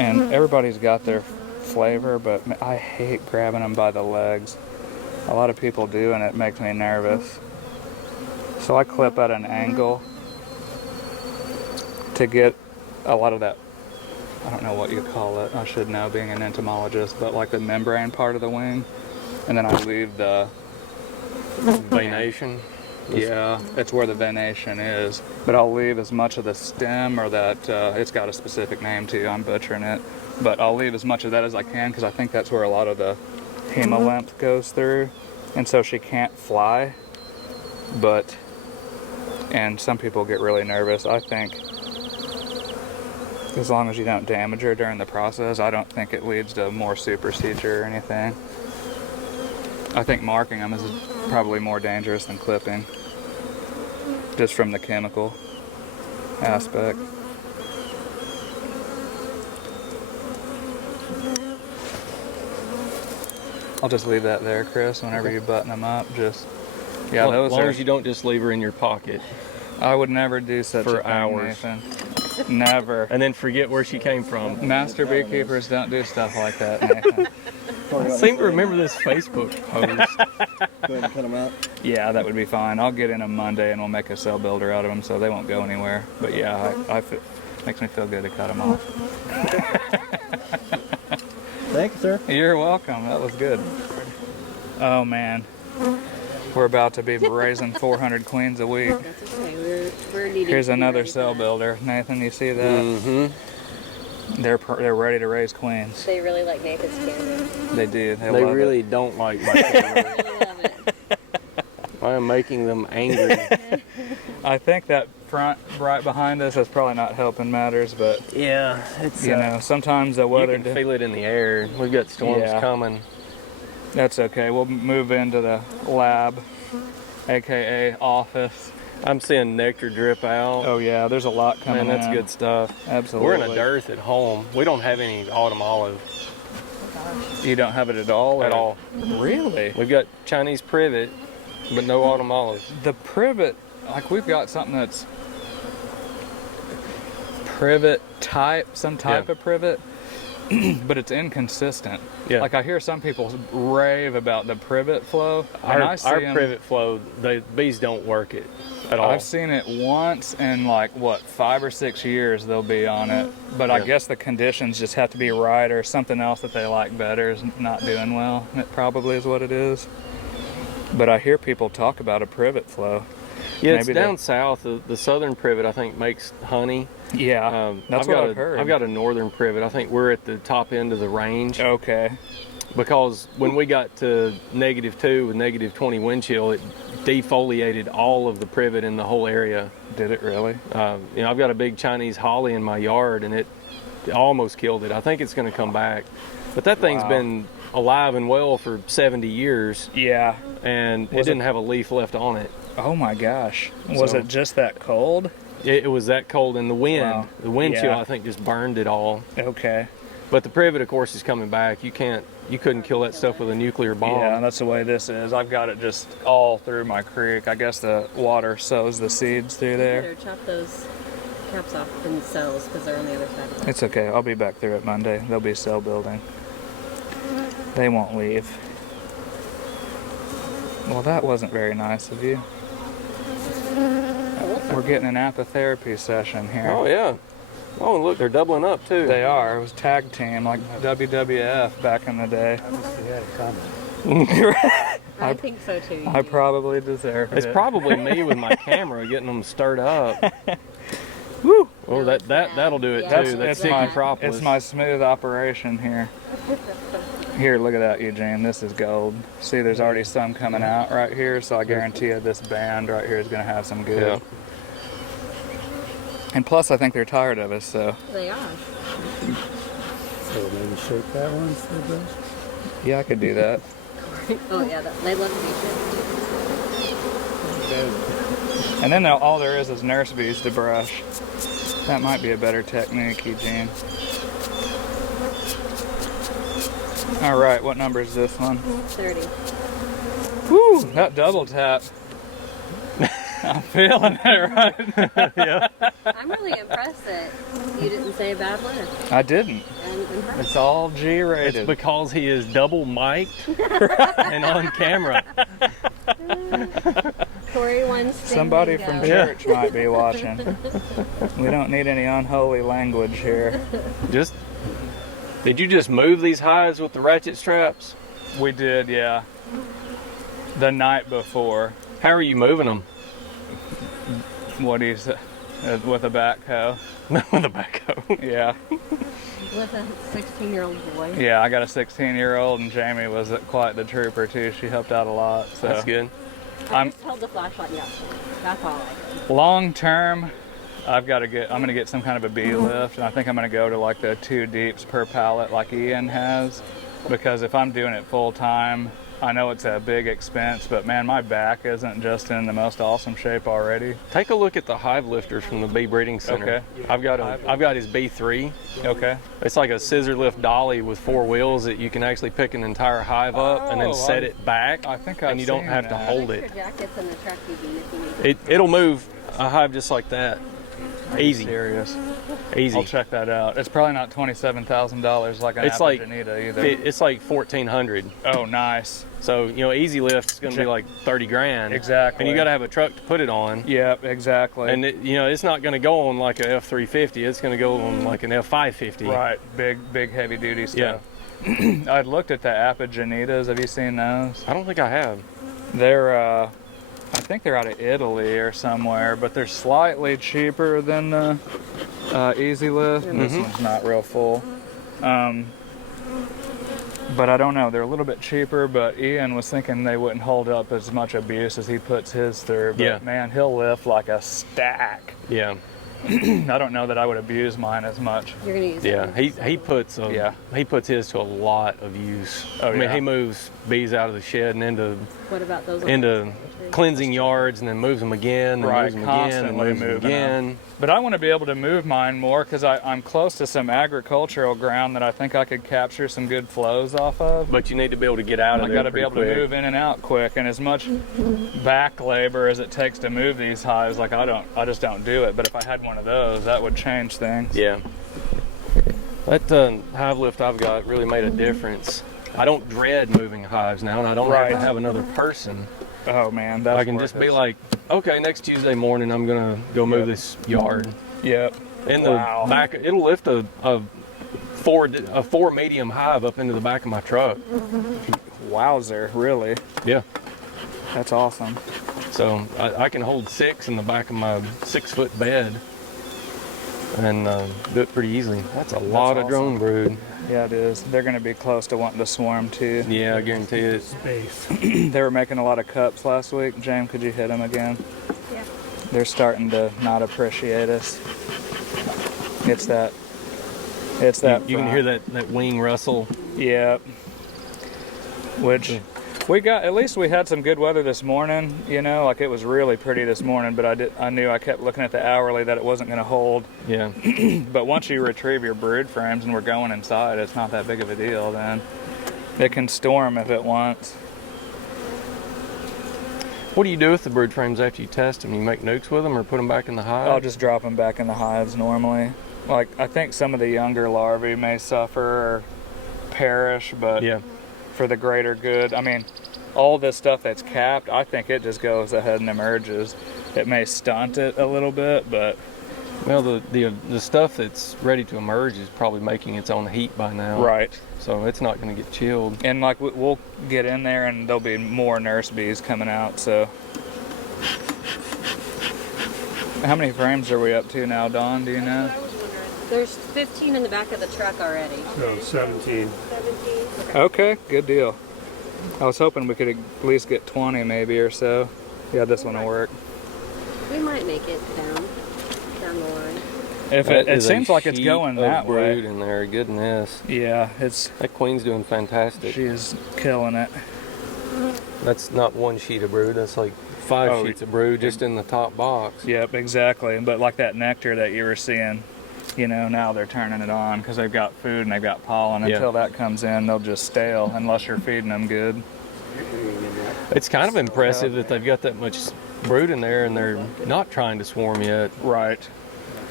And everybody's got their flavor, but I hate grabbing them by the legs. A lot of people do, and it makes me nervous. So I clip at an angle to get a lot of that, I don't know what you call it, I should know being an entomologist, but like the membrane part of the wing. And then I leave the venation. Yeah, it's where the venation is. But I'll leave as much of the stem, or that, it's got a specific name too, I'm butchering it. But I'll leave as much of that as I can, because I think that's where a lot of the hemolymph goes through. And so she can't fly. And some people get really nervous. I think as long as you don't damage her during the process, I don't think it leads to more supercedure or anything. I think marking them is probably more dangerous than clipping, just from the chemical aspect. I'll just leave that there, Chris, whenever you button them up. Just, yeah, well, those as long are, as you don't just leave her in your pocket. I would never do such for a thing, hours. Nathan. Never. And then forget where she came from. Master beekeepers don't do stuff like that, Nathan. I seem to remember this Facebook post. Go ahead and cut them out. Yeah, that would be fine. I'll get in them Monday and we'll make a cell builder out of them so they won't go anywhere. But yeah, makes me feel good to cut them off. Thank you, sir. You're welcome. That was good. Oh man, we're about to be raising 400 queens a week. That's okay. We're needing. Here's to be another ready for cell that. builder. Nathan, you see that? Mm-hmm. They're ready to raise queens. They really like Nathan's camera. They do. They They love really it. don't like my camera. They really love it. I am making them angry. I think that front right behind us is probably not helping matters, but Yeah, it's you know, sometimes the you weather. can feel it in the air. We've got storms Yeah. coming. That's okay. We'll move into the lab, aka office. I'm seeing nectar drip out. Oh yeah, there's a lot coming Man, that's in. good stuff. Absolutely. We're in a dearth at home. We don't have any autumn olive You don't have it at all? at all. Really? We've got Chinese privet, but no autumn olive. The privet, like we've got something that's privet type, some type Yeah. of privet, but it's inconsistent. Yeah. Like I hear some people rave about the privet flow, and I see Our 'em- privet flow, the bees don't work it at all. I've seen it once in like, what, 5 or 6 years they'll be on it. But I Yeah. guess the conditions just have to be right, or something else that they like better is not doing well. It probably is what it is. But I hear people talk about a privet flow. Yeah, it's Maybe they- down south. The southern privet, I think, makes honey. Yeah, that's what I've heard. I've got a northern privet. I think we're at the top end of the range. Okay. Because when we got to -2 with -20 wind chill, it defoliated all of the privet in the whole area. Did it really? You know, I've got a big Chinese holly in my yard, and it almost killed it. I think it's going to come back. But that thing's Wow. been alive and well for 70 years, Yeah. and it Was didn't it- have a leaf left on it. Oh my gosh. Was So- it just that cold? It was that cold, and the wind, Wow. the wind chill, Yeah. I think, just burned it all. Okay. But the privet, of course, is coming back. You couldn't kill that stuff with a nuclear bomb. Yeah, that's the way this is. I've got it just all through my creek. I guess the water sows the seeds through there. Better chop those caps off in cells because they're on the other side of it. It's okay. I'll be back through it Monday. They'll be cell building. They won't leave. Well, that wasn't very nice of you. We're getting an apitherapy session here. Oh, yeah. Oh, and look, they're doubling up, too. They are. It was tag team, like WWF back in the day. I think so too. I probably deserve It's it. probably me with my camera getting them stirred up. Woo! Oh, that'll do it, Yeah. too. That's It's sticky my, propolis. it's my smooth operation here. Here, look at that, Eugene. This is gold. See, there's already some coming out right here, so I guarantee you this band right here is going to have some good. Yeah. And plus, I think they're tired of us, so. They are. So maybe shake that one for the brush. Yeah, I could do that. Oh yeah, they love to be And then all there is nurse bees to brush. That might be a better technique, Eugene. All right, what number is this one? 30. Woo, that double tap. I'm feeling it, right? Yeah. I'm really impressed that you didn't say a bad word. I didn't. and her. It's all G-rated. It's because he is double mic'd and on camera. Cory wants Somebody from church might be watching. We don't need any unholy language here. Did you just move these hives with the ratchet straps? We did, yeah. The night before. How are you moving them? What do you say? With a backhoe. With a backhoe. Yeah. With a 16-year-old boy. Yeah, I got a 16-year-old, and Jamie was quite the trooper too. She helped out a lot. So That's good. I just held the flashlight up. That's all I did. long term, I'm gonna get some kind of a bee lift, and I think I'm gonna go to like the 2 deeps per pallet like Ian has, because if I'm doing it full time, I know it's a big expense, but man, my back isn't just in the most awesome shape already. Take a look at the hive lifters from the Bee Breeding Center. Okay. I've got his B3. Okay. It's like a scissor lift dolly with 4 wheels that you can actually pick an entire hive up and then set it back. I think I've and you don't seen have to that. hold it. Extra jackets in the truck if you need It'll move a hive just like that. Easy. Serious. Easy. I'll check that out. It's probably not $27,000 like an It's like Apigenita either. it's like $1,400. Oh, nice. So easy lift is going to be like 30 grand. Exactly. And you got to have a truck to put it on. Yep, exactly. And it's not going to go on like a F350. It's going to go on like an F550. Right, big heavy duty stuff. Yeah. I'd looked at the Apigenitas. Have you seen those? I don't think I have. They're I think they're out of Italy or somewhere, but they're slightly cheaper than the Easy Lift. And this one's not real full. But I don't know, they're a little bit cheaper, but Ian was thinking they wouldn't hold up as much abuse as he puts his through. But Yeah. man, he'll lift like a stack. Yeah. I don't know that I would abuse mine as much. You're gonna use Yeah, it. he puts he puts his to a lot of use. I mean, yeah. he moves bees out of the shed and What about those? into cleansing yards, and then moves them again, and Right, moves them again, and constantly moves them moving again. But I want to be able to move mine more because I'm close to some agricultural ground that I think I could capture some good flows off of. But you need to be able to get out of I there. got to be pretty able quick. to move in and out quick, and as much back labor as it takes to move these hives, like I just don't do it. But if I had one of those, that would change things. Yeah. That hive lift I've got really made a difference. I don't dread moving hives now, and I don't have to have another person. Oh man, that's I can just be like, okay, next Tuesday morning I'm gonna go move this yard. yep. In the back, it'll lift a four medium hive up into the back of my truck. Wowzer, really? Yeah. That's awesome. So I can hold 6 in the back of my 6-foot bed and do it pretty easily. That's a lot of drone brood. Yeah, it is. They're going to be close to wanting to swarm too. Yeah, I guarantee it. Space. They were making a lot of cups last week. James, could you hit them again? Yeah. They're starting to not appreciate us. It's that. You can hear that wing rustle. Yep. Which at least we had some good weather this morning, like it was really pretty this morning, but I knew I kept looking at the hourly that it wasn't going to hold. Yeah. But once you retrieve your brood frames and we're going inside, it's not that big of a deal then. It can storm if it wants. What do you do with the brood frames after you test them? You make nukes with them or put them back in the hive? I'll just drop them back in the hives normally. Like, I think some of the younger larvae may suffer or perish, but yeah. for the greater good, I mean, all this stuff that's capped, I think it just goes ahead and emerges. It may stunt it a little bit, but Well, the stuff that's ready to emerge is probably making its own heat by now. right. So it's not going to get chilled. And like we'll get in there and there'll be more nurse bees coming out, so. How many frames are we up to now, Dawn? Do you know? There's 15 in the back of the truck already. So 17. 17. Okay, good deal. I was hoping we could at least get 20 maybe or so. Yeah, this one will work. We might make it down the line. If That it is a seems like it's sheet going of that brood way. in there. Goodness, Yeah, that queen's doing fantastic. she's killing it. That's not one sheet of brood. That's like 5 Oh, sheets of brood just in the top box. Yep, exactly. But like that nectar that you were seeing, now they're turning it on because they've got food and they've got pollen. Yeah. Until that comes in, they'll just stale unless you're feeding them good. It's kind of impressive that they've got that much brood in there and they're not trying to swarm yet. Right.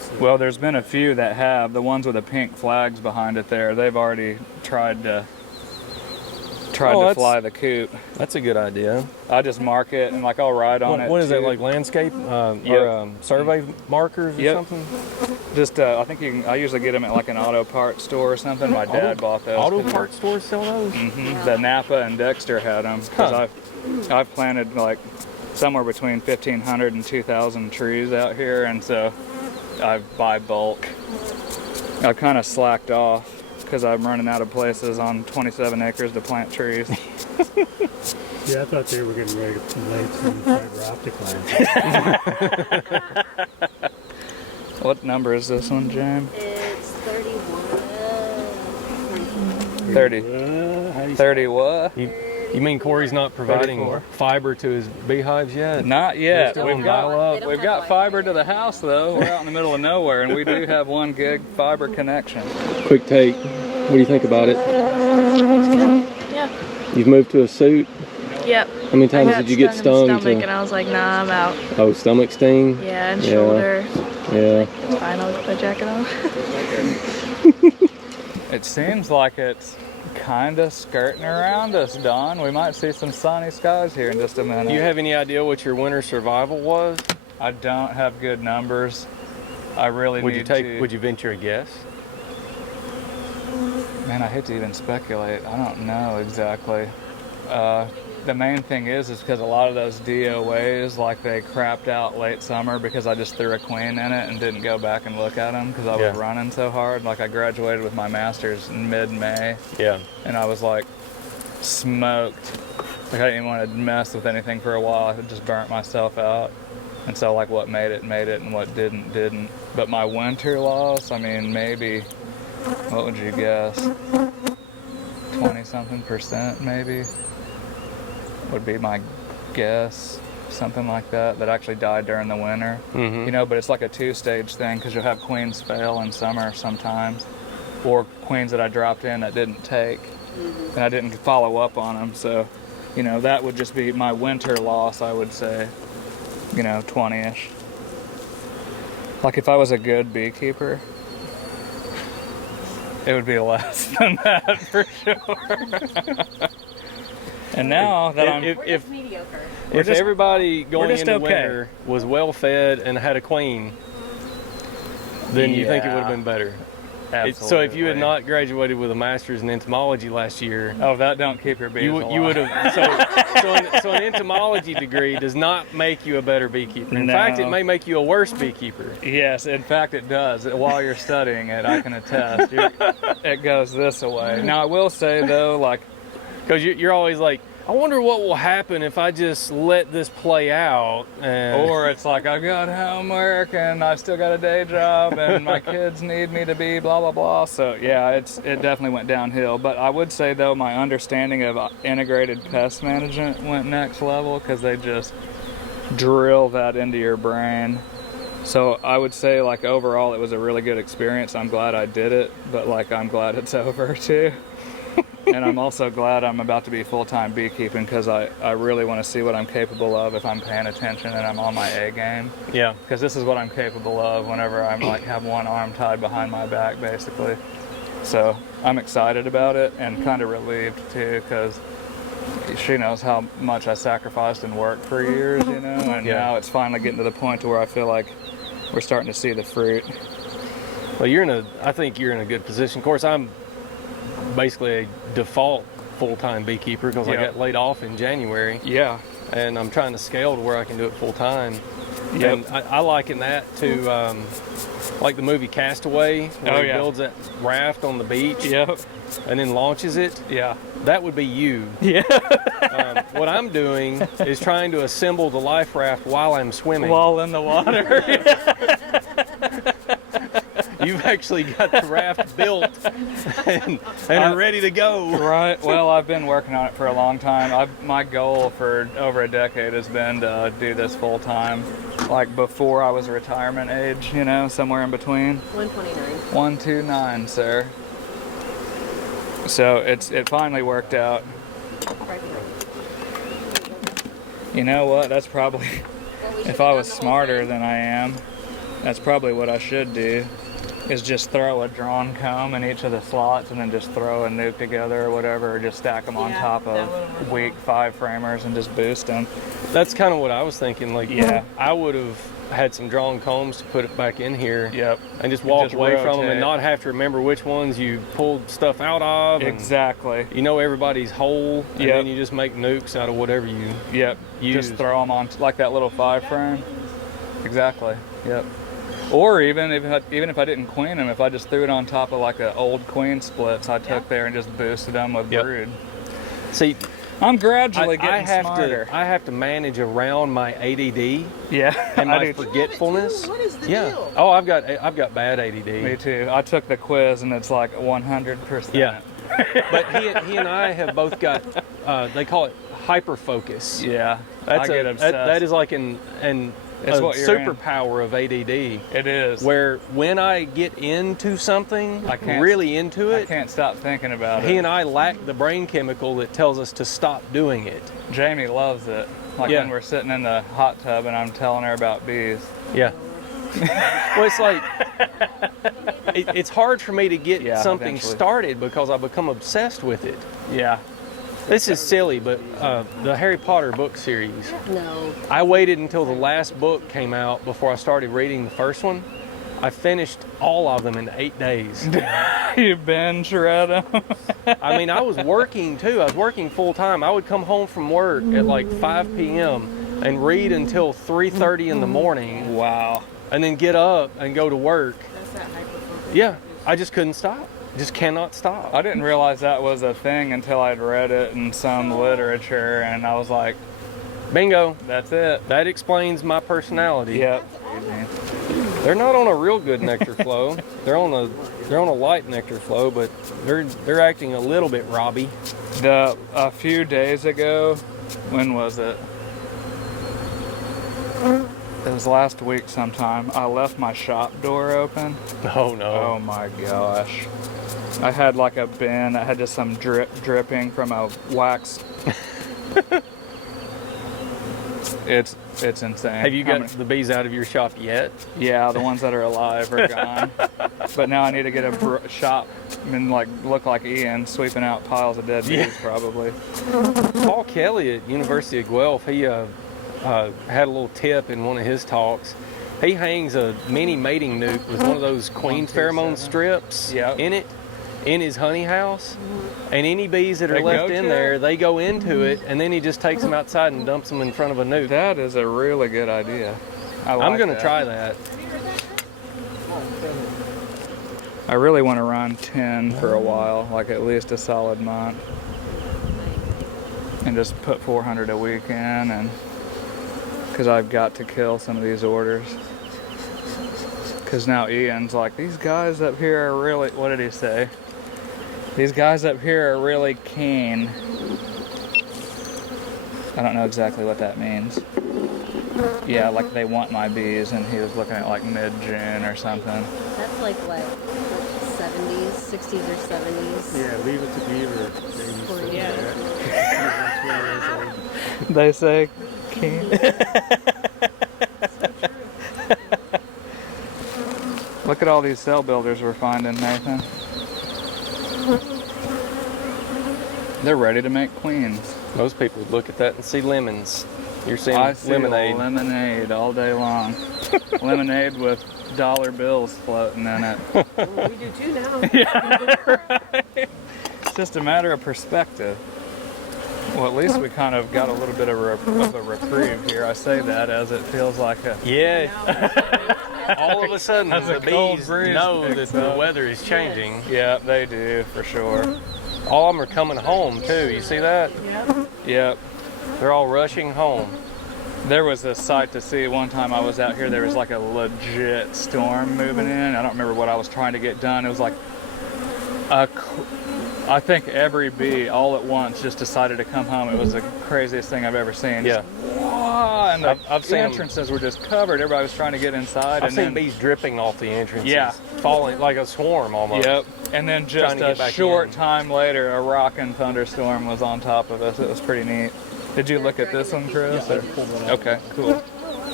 Well, there's been a few that have. The ones with the pink flags behind it there, they've already tried to fly the coop. That's a good idea. I just mark it and like I'll ride on it. What is that, too. like landscape Yep. or survey markers or Yep. something? Just I think I usually get them at like an auto parts store or something. My dad bought those. Auto parts stores sell those? The Napa and Dexter had them because Huh. I've planted like somewhere between 1,500 and 2,000 trees out here, and so I buy bulk. I've kind of slacked off because I'm running out of places on 27 acres to plant trees. Yeah, I thought they were getting ready to lay some fiber optic lines. What number is this one, James? It's 31. 30. How do you 30 what? You mean Corey's not providing 34. fiber to his beehives yet? Not yet. still We've on got dial-up? we've got fiber to the house though. We're out in the middle of nowhere, and we do have 1 gig fiber connection. Quick take. What do you think about it? Yeah. You've moved to a suit. Yep. How many times did you get in the stung? stomach, and I was like, nah, I'm out. Oh, stomach sting? Yeah, and Yeah. shoulder. Yeah. It's fine, I'll put my jacket on. It seems like it's kind of skirting around us, Don. We might see some sunny skies here in just a minute. Do you have any idea what your winter survival was? I don't have good numbers. I really Would need you take? to. Would you venture a guess? Man, I hate to even speculate. I don't know exactly. The main thing is because a lot of those DOAs, like they crapped out late summer because I just threw a queen in it and didn't go back and look at them because I was Yeah. running so hard. Like I graduated with my master's in mid-May, Yeah. and I was like smoked. Like I didn't want to mess with anything for a while. I just burnt myself out. And so like what made it, and what didn't. But my winter loss, I mean, maybe, what would you guess? 20-something% maybe would be my guess. Something like that actually died during the winter. Mm-hmm. You know, but it's like a 2-stage thing because you'll have queens fail in summer sometimes, or queens that I dropped in that didn't take, and I didn't follow up on them. So, you know, that would just be my winter loss, I would say, you know, 20-ish. Like if I was a good beekeeper, it would be less than that for sure. And now that I'm... We're just mediocre. If just- everybody going just into okay. winter was well fed and had a queen, then you think it would have been better. So if you had Absolutely. not graduated with a master's in entomology last year, Oh, that don't keep your bees you alive. would have. So an entomology degree does not make you a better beekeeper. In fact, it No. may make you a worse beekeeper. Yes, in fact it does. While you're studying it, I can attest. It goes this way. Now I will say though, like, Because you're always like, I wonder what will happen if I just let this play out. And or it's like I've got homework and I still got a day job and my kids need me to be blah blah blah. So yeah, it definitely went downhill. But I would say though, my understanding of integrated pest management went next level because they just drill that into your brain. So I would say like overall it was a really good experience. I'm glad I did it, but like I'm glad it's over too. And I'm also glad I'm about to be full-time beekeeping because I really want to see what I'm capable of if I'm paying attention and I'm on my A game. yeah, Because this is what I'm capable of whenever I'm like have one arm tied behind my back basically. So I'm excited about it and kind of relieved too because she knows how much I sacrificed and worked for years, you know, and Yeah. now it's finally getting to the point to where I feel like we're starting to see the fruit. well, I think you're in a good position. Of course, I'm basically a default full-time beekeeper because I Yeah. got laid off in January, Yeah. and I'm trying to scale to where I can do it full-time. Yep. And I liken that to like the movie Castaway, where Oh, he yeah. builds that raft on the beach Yep. and then launches it. Yeah. That would be you. Yeah. What I'm doing is trying to assemble the life raft while I'm swimming. While in the water. You've actually got the raft built and are ready to go. Right. Well, I've been working on it for a long time. My goal for over a decade has been to do this full time, like before I was retirement age, you know, somewhere in between. 129. 129, sir. So it finally worked out. Right here. You know what? That's probably Well, we if should've I done was the whole smarter thing. than I am. That's probably what I should do, is just throw a drawn comb in each of the slots and then just throw a nuke together or whatever, or just stack them on Yeah, top that of would've worked weak 5 framers and just boost them. That's kind of what I was thinking. Like, Yeah. I would have had some drawn combs to put it back in here. Yep. And just walk Just away from them rotate. and not have to remember which ones you pulled stuff out of. And Exactly. you know everybody's hole, and Yep. then you just make nukes out of whatever you. Yep. Use. Just throw them on like that little 5 frame. Exactly. Yep. Or even if I didn't queen them, if I just threw it on top of like an old queen splits I took there and just boosted them with Yep. brood. See, I'm gradually getting have smarter. I have to manage around my ADD Yeah. and I my do. forgetfulness. What is the Yeah. deal? Oh, I've got bad ADD. Me too. I took the quiz and it's like 100%. Yeah. But he and I have both got. They call it hyper focus. Yeah. That's I get obsessed. that is like a It's what you're in. superpower of ADD. It is. Where when I get into something, I can't- really into I it, can't stop thinking about he it. and I lack the brain chemical that tells us to stop doing it. Jamie loves it. Like Yeah. when we're sitting in the hot tub and I'm telling her about bees. Yeah. Well, it's like it's hard for me to get Yeah, something eventually. started because I become obsessed with it. Yeah. This is silly, but the Harry Potter book series, No. I waited until the last book came out before I started reading the first one. I finished all of them in 8 days. You binge read them. I mean, I was working too. I was working full time. I would come home from work at like 5 p.m. and read until 3:30 in the morning, Wow. and then get up and go to work. That's that hyper-focus. Yeah, I just couldn't stop. Just cannot stop. I didn't realize that was a thing until I'd read it in some literature and I was like, Bingo. that's it. That explains my personality. Yep. They're not on a real good nectar flow. They're on a light nectar flow, but they're acting a little bit Robbie. A few days ago, when was it? It was last week sometime. I left my shop door open. Oh no. Oh my gosh. I had like a bin that had just some dripping from a wax. It's insane. Have you How got many- the bees out of your shop yet? Yeah, the ones that are alive are gone. But now I need to get a shop and like look like Ian sweeping out piles of dead bees Yeah. probably. Paul Kelly at University of Guelph, he had a little tip in one of his talks. He hangs a mini mating nuke with one of those queen pheromone strips Yep. in it, in his honey house. And any bees that are They left go in to there, it? they go into it, and then he just takes them outside and dumps them in front of a nuke. That is a really good idea. I'm going to try that. I really want to run 10 for a while, like at least a solid month. And just put 400 a week in, and because I've got to kill some of these orders. Because now Ian's like, these guys up here are really, what did he say? These guys up here are really keen. I don't know exactly what that means. Yeah, like they want my bees, and he was looking at like mid-June or something. That's like what? 70s, 60s or 70s? Yeah, leave it to Beaver. They used to do that. They say keen. Look at all these cell builders we're finding, Nathan. They're ready to make queens. Most people would look at that and see lemons. You're seeing I see lemonade. lemonade all day long. Lemonade with dollar bills floating in it. We do too now. It's just a matter of perspective. Well, at least we kind of got a little bit of a reprieve here. I say that as it feels like a... Yeah. All of a sudden, As a the cold bees breeze know that picks the up. weather is changing. Yeah, they do, for sure. All of them are coming home, too. You see that? Yep. They're all rushing home. There was a sight to see one time I was out here. There was like a legit storm moving in. I don't remember what I was trying to get done. It was like I think every bee all at once just decided to come home. It was the craziest thing I've ever seen. Yeah. Whoa, and the I've seen 'em. entrances were just covered. Everybody was trying to get inside. I've and seen then, bees dripping off the entrances. Yeah. Falling like a swarm almost. Yep. And then Trying just to get a back short in. time later, a rocking thunderstorm was on top of us. It was pretty neat. Did you look at this one, Chris? Yeah, I or- pulled it out. Okay, cool.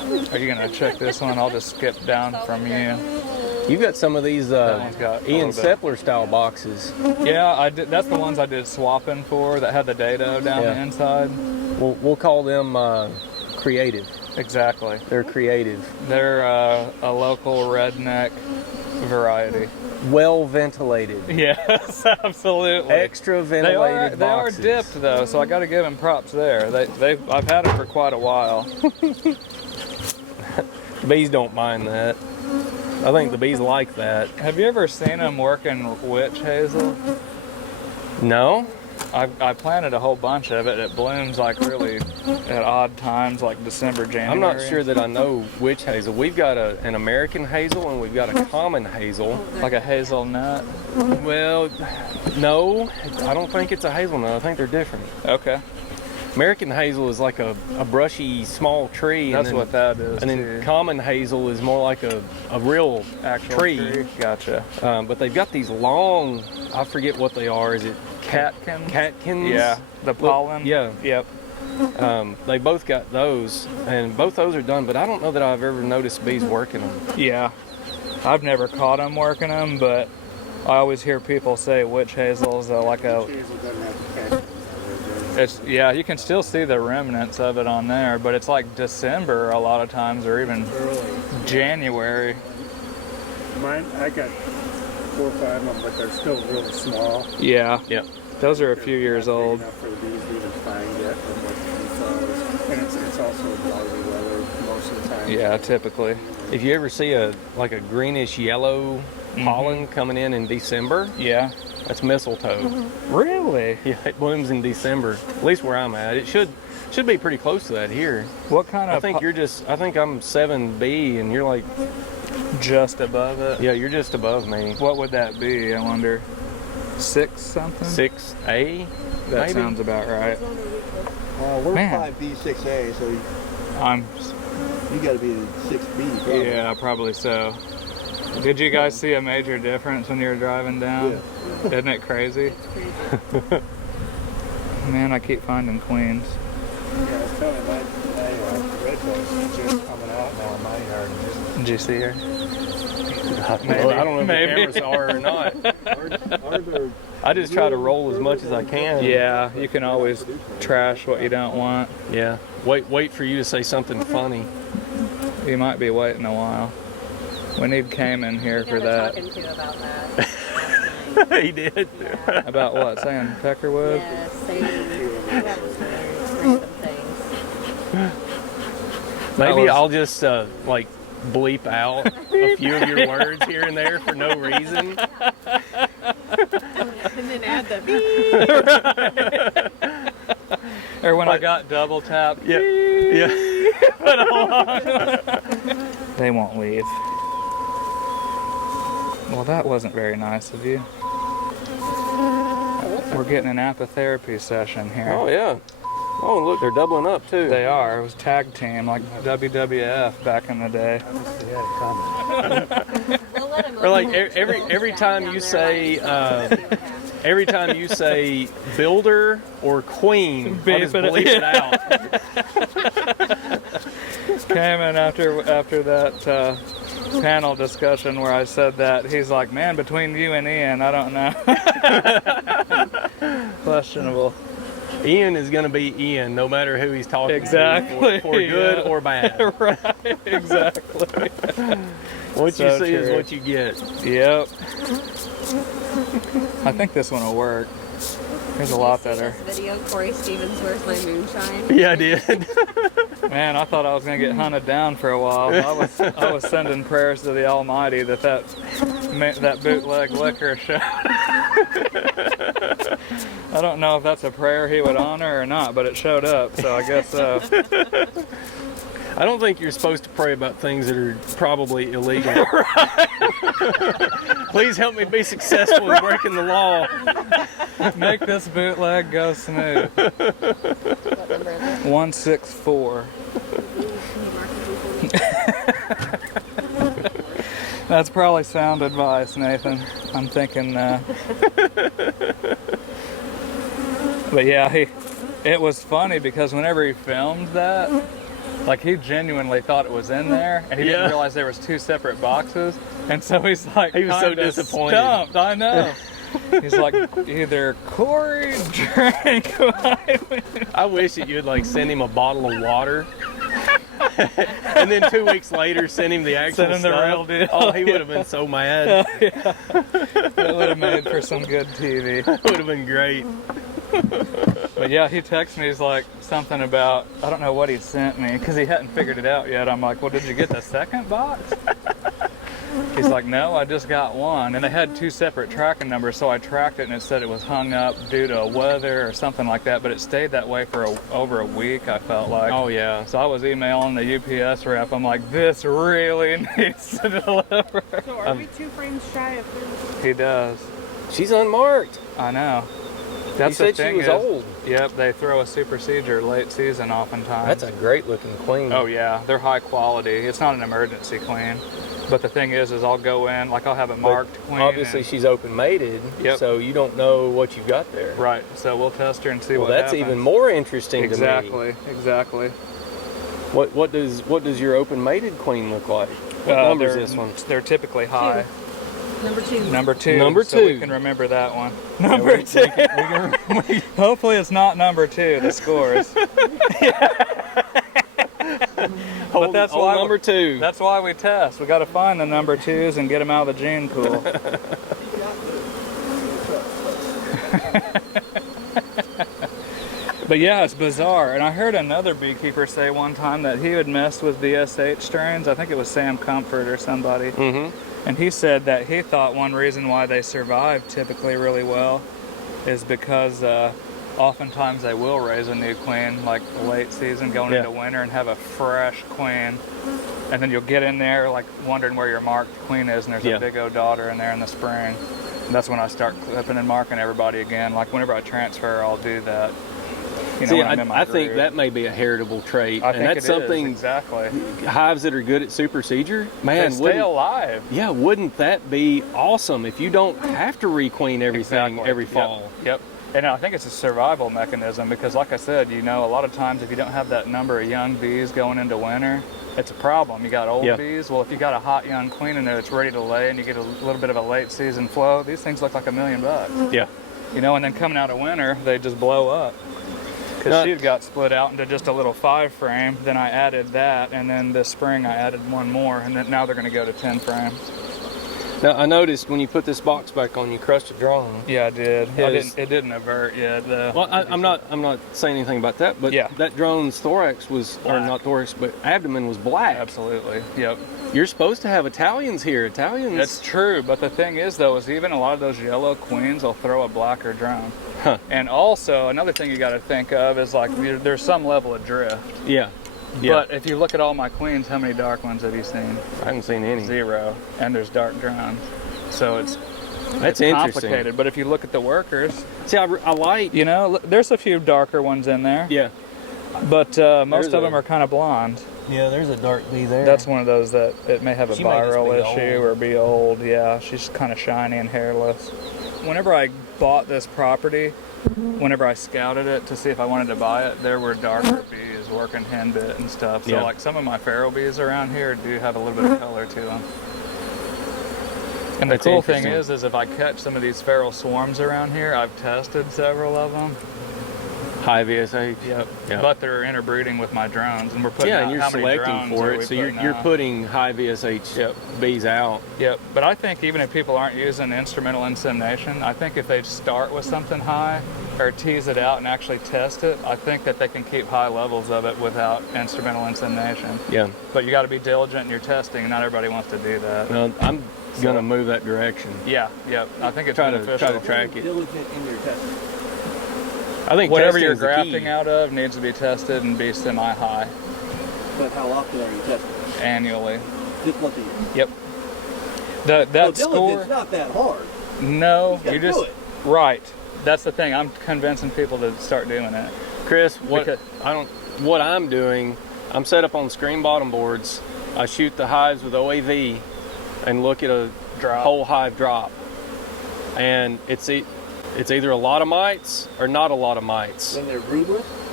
Are you gonna check this one? I'll just skip down from you. You got some of these one's got a Ian little bit. Sepler style boxes. Yeah, I did. That's the ones I did swapping for that had the dado down Yeah. the inside. We'll call them creative. Exactly. They're creative. They're a local redneck variety. Well ventilated. Yes, absolutely. Extra ventilated They are boxes. dipped though, so I got to give them props there. I've had them for quite a while. Bees don't mind that. I think the bees like that. Have you ever seen them working witch hazel? No? I planted a whole bunch of it. It blooms like really at odd times, like December, January. I'm not sure that I know which hazel. We've got an American hazel and we've got a common hazel. Like a hazelnut. Well, no, I don't think it's a hazelnut. I think they're different. Okay, American hazel is like a brushy small tree. that's and then, what that is. And then too. common hazel is more like a real Actual tree. Gotcha. But they've got these long, I forget what they are. Is it Catkins? catkins? Yeah, the pollen. Yeah. Yep. They both got those, and both those are done, but I don't know that I've ever noticed bees working them. Yeah. I've never caught them working them, but I always hear people say witch hazels are like a. Hazel doesn't have the catkins. It's yeah, you can still see the remnants of it on there, but it's like December a lot of times, or even Early. January. Mine, I got 4 or 5 of them, but they're still really small. Yeah. Yep. Those are a few years They're not old. big enough for the bees to even find yet from what the flowers. And it's also lousy weather most of the time. Yeah, typically. If you ever see a greenish yellow pollen coming in December, Yeah. that's mistletoe. Really? Yeah, it blooms in December. At least where I'm at, it should be pretty close to that here. What kind of? I think I'm 7B and you're like, just above it. yeah, you're just above me. What would that be? I wonder. 6 something. 6A. That maybe? sounds about right. We're Man. 5B, 6A, so I'm. you got to be 6B. Probably. Yeah, probably so. Did you guys see a major difference when you were driving down? Yeah. Isn't it crazy? Man, I keep finding queens. Yeah, I was telling you, my red bug is just coming out now in my yard. Did you see her? Well, I don't know if Maybe. the cameras are or not. Ours are I just try to roll as much as I can. Yeah, you can always trash what you don't want. Yeah. Wait for you to say something funny. You might be waiting a while. We need Cam in here for that. Talking to about that last night. He did. Yeah. About what? Saying Peckerwood? Yeah, saying that was random things. Maybe was- I'll just like bleep out a few of your words here and there for no reason. And then add the Or when I got double tapped. Yeah. Yeah. They won't leave. Well, that wasn't very nice of you. We're getting an apitherapy session here. Oh yeah. Oh look, they're doubling up too. They are. It was tag team like WWF back in the day. They had a comment. We'll let him Or like open it. every Down time there you like, say see what happens. every time you say builder or queen, I'll just bleep it out. Came in after that panel discussion where I said that. He's like, man, between you and Ian, I don't know. Questionable. Ian is going to be Ian, no matter who he's talking Exactly, to, for good yeah. or bad. Right, exactly. What So you see is true. what you get. Yep. I think this one will work. There's a lot that are. This video, Cory Stevens, Where's My Moonshine? Yeah, I did. Man, I thought I was gonna get hunted down for a while. I was sending prayers to the Almighty that bootleg liquor show. I don't know if that's a prayer he would honor or not, but it showed up, so I guess so. I don't think you're supposed to pray about things that are probably illegal. Please help me be successful in breaking the law. Make this bootleg go smooth. What number is it? 164. That's probably sound advice, Nathan. I'm thinking. But yeah, it was funny because whenever he filmed that, Like he genuinely thought it was in there, and he didn't realize there was 2 separate boxes, and so he's like, He was so kinda disappointed. Stumped, I know. He's like, either Cory drank. I wish that you'd like send him a bottle of water, and then 2 weeks later send him the actual Send him the stuff. real deal. Oh, he would have been so mad. That would have made for some good TV. Would have been great. But yeah, he texted me, he's like, something about, I don't know what he sent me, because he hadn't figured it out yet. I'm like, well, did you get the second box? He's like, no, I just got one. And they had 2 separate tracking numbers, so I tracked it and it said it was hung up due to weather or something like that, but it stayed that way for over a week, I felt like. Oh yeah. So I was emailing the UPS rep. I'm like, this really needs to deliver. So are we 2 frames shy of 30? He does. She's unmarked. I know. You That's the said she thing was is, old. Yep, they throw a supercedure late season oftentimes. That's a great looking queen. Oh yeah, they're high quality. It's not an emergency queen. But the thing is I'll go in, like I'll have it marked queen. Obviously and- she's open mated, Yep. so you don't know what you got there. Right, so we'll test her and see Well, what that's happens. even more interesting to me. Exactly. What does your open mated queen look like? What number is this one? They're typically high. Number 2. Number 2. Number So we 2. can remember that one. Number 2. Hopefully it's not number 2, the scores. But that's why number 2. That's why we test. We got to find the number 2s and get them out of the gene pool. But yeah, it's bizarre. And I heard another beekeeper say one time that he would mess with DSH strains. I think it was Sam Comfort or somebody. Mm-hmm. And he said that he thought one reason why they survive typically really well is because oftentimes they will raise a new queen like late season going into winter and have a fresh queen. And then you'll get in there like wondering where your marked queen is, and there's a big old daughter in there in the spring. And that's when I start clipping and marking everybody again. Like whenever I transfer, I'll do that. You know, See, when I'm in my I think groove. that may be a heritable trait, I and think that's it is, something. exactly. Hives that are good at supercedure, They man, stay alive. yeah, wouldn't that be awesome if you don't have to requeen everything Exactly. every Yep. fall? Yep. And I think it's a survival mechanism because, like I said, you know, a lot of times if you don't have that number of young bees going into winter, it's a problem. You got old bees. Well, if you got a hot young queen in there that's ready to lay and you get a little bit of a late season flow, these things look like $1 million. Yeah. You know, and then coming out of winter, they just blow up. Because she got split out into just a little 5 frame, then I added that, and then this spring I added one more, and then now they're going to go to 10 frames. Now I noticed when you put this box back on, you crushed a drone. Yeah, I did. Yes. It didn't avert yet. Well, I'm not saying anything about that, but that drone's thorax was, or not thorax, but abdomen was black. Absolutely. Yep. You're supposed to have Italians here. Italians. That's true, but the thing is, though, is even a lot of those yellow queens will throw a blacker drone. Huh. And also, another thing you got to think of is like there's some level of drift. Yeah. But if you look at all my queens, how many dark ones have you seen? I haven't seen any. 0. And there's dark drones. So it's interesting. complicated. But if you look at the workers, see, I like. You know, there's a few darker ones in there. Yeah. But most of them are kind of blonde. Yeah, there's a dark bee there. That's one of those that it may have a She may just viral be issue old. or be old. Yeah, she's kind of shiny and hairless. Whenever I bought this property, whenever I scouted it to see if I wanted to buy it, there were darker bees working henbit and stuff. So like some of my feral bees around here do have a little bit of color to them. And the cool thing is if I catch some of these feral swarms around here, I've tested several of them. Hive VSH. Yep. But they're interbreeding with my drones, and we're putting yeah, out and you're how many selecting drones for are it, we so you're putting putting high VSH bees out. Yep. But I think even if people aren't using instrumental insemination, I think if they start with something high or tease it out and actually test it, I think that they can keep high levels of it without instrumental insemination. Yeah. But you got to be diligent in your testing, and not everybody wants to do that. No, I'm gonna move that direction. Yeah. Yep. I think it's try beneficial. to track it. Diligent in your testing. I think whatever you're testing's the key. grafting out of needs to be tested and be semi-high But how often are you testing? annually. Just once a year. Yep. That Well, score. diligent's not that hard. No, You you gotta just do it. right. That's the thing. I'm convincing people to start doing it. Chris, what I'm doing, I'm set up on screen bottom boards. I shoot the hives with OAV and look at a whole hive drop. And it's either a lot of mites or not a lot of mites. When they're broodless?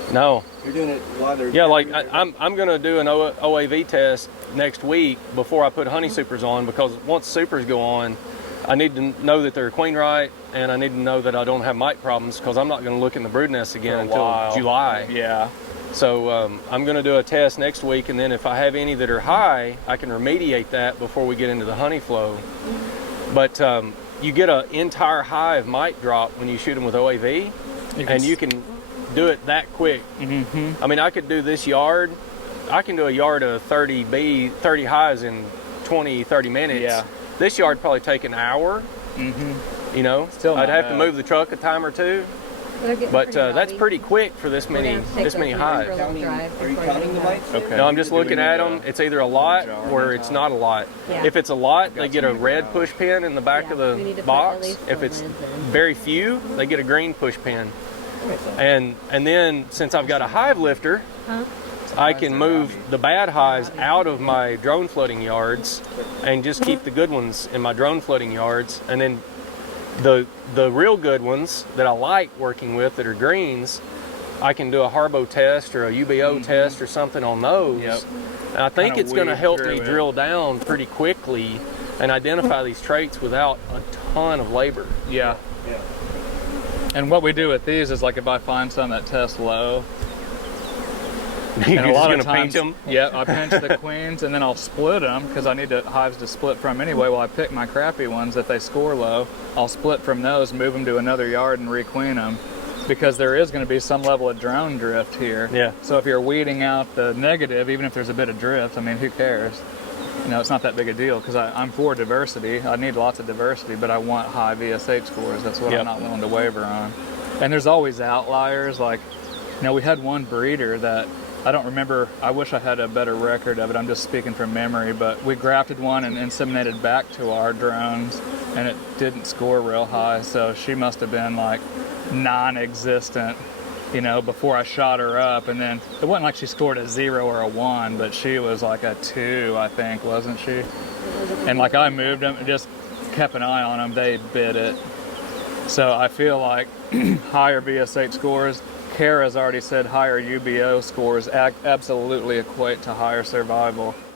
No. You're doing it while they're... Yeah, like I'm going to do an OAV test next week before I put honey supers on, because once supers go on, I need to know that they're queen right, and I need to know that I don't have mite problems, because I'm not going to look in the brood nest again until July. Yeah. So I'm going to do a test next week, and then if I have any that are high, I can remediate that before we get into the honey flow. But you get an entire hive mite drop when you shoot them with OAV, and you can do it that quick. Mm-hmm. I mean, I could do this yard. I can do a yard of 30 hives in 20, 30 minutes. Yeah. This yard probably take an hour. Mm-hmm. You know, Still I'd not have to bad. move the truck a time or two, but that's pretty quick for this many hives. Are you counting the mites? Okay. No, I'm just Do we looking need at a- them. It's either a lot jar or on it's top? not a lot. Yeah. If it's a lot, they Got get some a in red the push pin in the back of We need the to put at box. least If four it's lids in. very few, they get a green push pin. And then since I've got a hive lifter, I can move the bad hives out of my drone flooding yards and just keep the good ones in my drone flooding yards. And then the real good ones that I like working with that are greens, I can do a Harbo test or a UBO test or something on those. Yep. And I think Kinda it's going to weed help through me it. drill down pretty quickly and identify these traits without a ton of labor. Yeah. Yeah. And what we do with these is, like, if I find some that test low, You're and a just lot going of to pinch times, them. yeah, I pinch the queens and then I'll split them because I need hives to split from anyway. While I pick my crappy ones, if they score low, I'll split from those, move them to another yard, and requeen them, because there is going to be some level of drone drift here. Yeah. So if you're weeding out the negative, even if there's a bit of drift, I mean, who cares? You know, it's not that big a deal, because I'm for diversity. I need lots of diversity, but I want high VSH scores. That's what Yep. I'm not willing to waver on. And there's always outliers. Like, you know, we had one breeder that I don't remember. I wish I had a better record of it. I'm just speaking from memory, but we grafted one and inseminated back to our drones, and it didn't score real high. So she must have been like non-existent, you know, before I shot her up. And then it wasn't like she scored a 0 or a 1, but she was like a 2, I think, wasn't she? And like, I moved them and just kept an eye on them. They bit it. So I feel like higher VSH scores, Kara's already said higher UBO scores absolutely equate to higher survival.